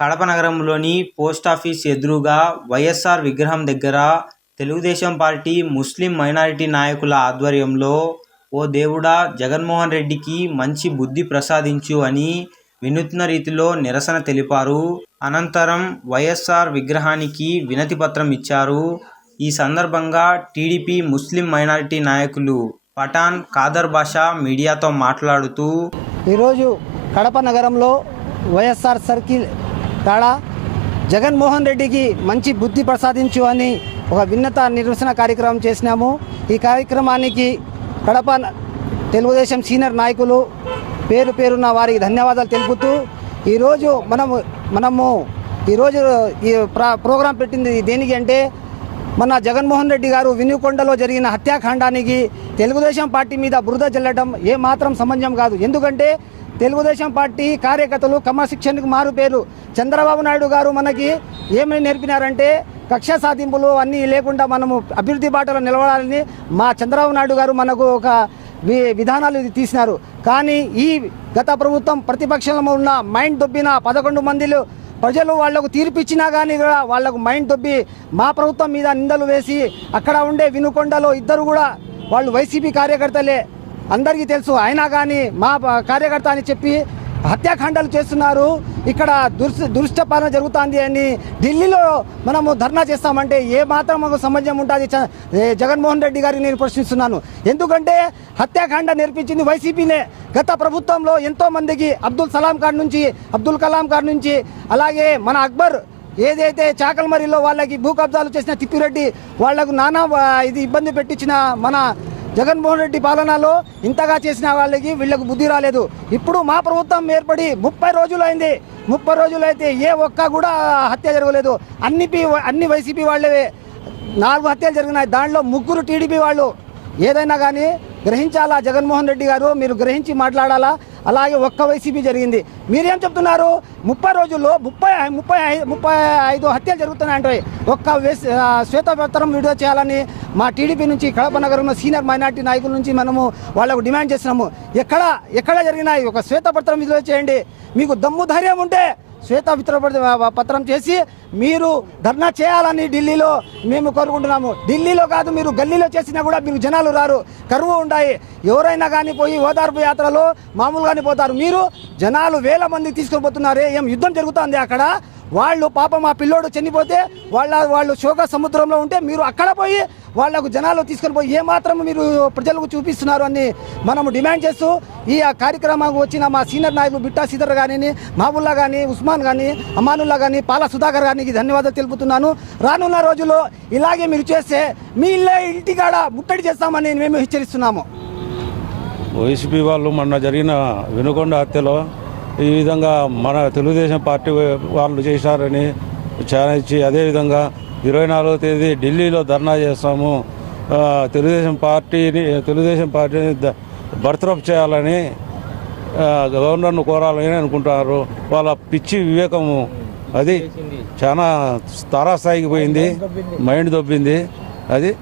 కడప నగరంలోని పోస్టాఫీస్ ఎదురుగా వైఎస్ఆర్ విగ్రహం దగ్గర తెలుగుదేశం పార్టీ ముస్లిం మైనారిటీ నాయకుల ఆధ్వర్యంలో ఓ దేవుడా జగన్మోహన్ రెడ్డికి మంచి బుద్ధి ప్రసాదించు అని వినూత్న రీతిలో నిరసన తెలిపారు. అనంతరం వైఎస్ఆర్ విగ్రహానికి వినతి పత్రం ఇచ్చారు. ఈ సందర్భంగా టీడీపీ ముస్లిం మైనారిటీ నాయకులు పఠాన్ ఖాదర్ బాషా మీడియాతో మాట్లాడుతూ, ఈరోజు కడప నగరంలో వైఎస్ఆర్ సర్కిల్ కాడ జగన్మోహన్ రెడ్డికి మంచి బుద్ధి ప్రసాదించు అని ఒక వినూత్న నిరసన కార్యక్రమం చేసినాము. ఈ కార్యక్రమానికి కడప తెలుగుదేశం సీనియర్ నాయకులు పేరు పేరున్న వారికి ధన్యవాదాలు తెలుపుతూ ఈరోజు మనము ఈరోజు ఈ ప్రోగ్రాం పెట్టింది దేనికి అంటే, మన జగన్మోహన్ రెడ్డి గారు వినుకొండలో జరిగిన హత్యాకాండానికి తెలుగుదేశం పార్టీ మీద బురద జల్లడం ఏమాత్రం సమంజసం కాదు. ఎందుకంటే తెలుగుదేశం పార్టీ కార్యకర్తలు క్రమశిక్షణకు మారు పేరు. చంద్రబాబు నాయుడు గారు మనకి ఏమని నేర్పినారంటే, కక్ష సాధింపులు అన్నీ లేకుండా మనము అభివృద్ధి బాటలో నిలబడాలని మా చంద్రబాబు నాయుడు గారు మనకు ఒక విధానాలు తీసినారు. కానీ ఈ గత ప్రభుత్వం ప్రతిపక్షంలో ఉన్న మైండ్ దొబ్బిన 11 మందిలో ప్రజలు వాళ్లకు తీర్పిచ్చినా కానీ కూడా వాళ్లకు మైండ్ దొబ్బి మా ప్రభుత్వం మీద నిందలు వేసి అక్కడ ఉండే వినుకొండలో ఇద్దరు కూడా వాళ్ళు వైసీపీ కార్యకర్తలే, అందరికీ తెలుసు. అయినా కానీ మా కార్యకర్త అని చెప్పి హత్యాకాండాలు చేస్తున్నారు. ఇక్కడ దురుష్టపాలన జరుగుతుంది అని ఢిల్లీలో మనము ధర్నా చేస్తామంటే ఏ మాత్రం మాకు సమాజం ఉంటుంది? జగన్మోహన్ రెడ్డి గారికి నేను ప్రశ్నిస్తున్నాను. ఎందుకంటే హత్యాకాండ నేర్పించింది వైసీపీనే. గత ప్రభుత్వంలో ఎంతో మందికి అబ్దుల్ కలాం కార్ నుంచి అలాగే మన అక్బర్ ఏదైతే చాకల్మరిలో వాళ్ళకి భూ కబ్జాలు చేసిన తిప్పిరెడ్డి వాళ్లకు నానా ఇది ఇబ్బంది పెట్టించిన మన జగన్మోహన్ రెడ్డి పాలనలో ఇంతగా చేసిన వాళ్ళకి వీళ్ళకు బుద్ధి రాలేదు. ఇప్పుడు మా ప్రభుత్వం ఏర్పడి 30 రోజులు అయింది. 30 రోజులు అయితే ఏ ఒక్క కూడా హత్య జరగలేదు. అన్ని వైసీపీ వాళ్ళే 4 హత్యలు జరిగినాయి. దాంట్లో 3 టీడీపీ వాళ్ళు. ఏదైనా కానీ గ్రహించాలా జగన్మోహన్ రెడ్డి గారు, మీరు గ్రహించి మాట్లాడాలా. అలాగే ఒక్క వైసీపీ జరిగింది. మీరేం చెప్తున్నారు? 30 రోజుల్లో 35 హత్యలు జరుగుతున్నాయంటే ఒక్క శ్వేతపత్రం విడుదల చేయాలని మా టీడీపీ నుంచి కడప నగరంలో సీనియర్ మైనార్టీ నాయకుల నుంచి మనము వాళ్ళకు డిమాండ్ చేస్తున్నాము. ఎక్కడ జరిగినాయి ఒక శ్వేతపత్రం విడుదల చేయండి. మీకు దమ్ము ధైర్యం ఉంటే పత్రం చేసి మీరు ధర్నా చేయాలని ఢిల్లీలో మేము కోరుకుంటున్నాము. ఢిల్లీలో కాదు, మీరు గల్లీలో చేసినా కూడా మీరు జనాలు రారు, కరువు ఉంటాయి. ఎవరైనా కానీ పోయి ఓదార్పు యాత్రలో మామూలుగానే పోతారు. మీరు జనాలు వేల మంది తీసుకొని పోతున్నారే, ఏం యుద్ధం జరుగుతుంది అక్కడ? వాళ్ళు పాపం ఆ పిల్లోడు చనిపోతే వాళ్ళు శోక సముద్రంలో ఉంటే మీరు అక్కడ పోయి వాళ్లకు జనాలు తీసుకొని పోయి ఏమాత్రం మీరు ప్రజలకు చూపిస్తున్నారు అని మనము డిమాండ్ చేస్తూ ఈ కార్యక్రమానికి వచ్చిన మా సీనియర్ నాయకులు బిట్టా శ్రీధర్ కానీ, మహబుల్లా కానీ, ఉస్మాన్ కానీ, అమానుల్లా కానీ, పాల సుధాకర్ గారికి ధన్యవాదాలు తెలుపుతున్నాను. రానున్న రోజుల్లో ఇలాగే మీరు చేస్తే మీ ఇంటికాడ ముట్టడి చేస్తామని మేము హెచ్చరిస్తున్నాము. వైసీపీ వాళ్ళు మొన్న జరిగిన వినుకొండ హత్యలో ఈ విధంగా మన తెలుగుదేశం పార్టీ వాళ్ళు చేశారని చాలా ఇచ్చి, అదేవిధంగా 24వ తేదీ ఢిల్లీలో ధర్నా చేస్తాము, తెలుగుదేశం పార్టీని బర్తరఫ్ చేయాలని గవర్నర్ను కోరాలని అనుకుంటున్నారు. వాళ్ళ పిచ్చి వివేకము అది చాలా తారాస్థాయికి పోయింది, మైండ్ దొబ్బింది అది.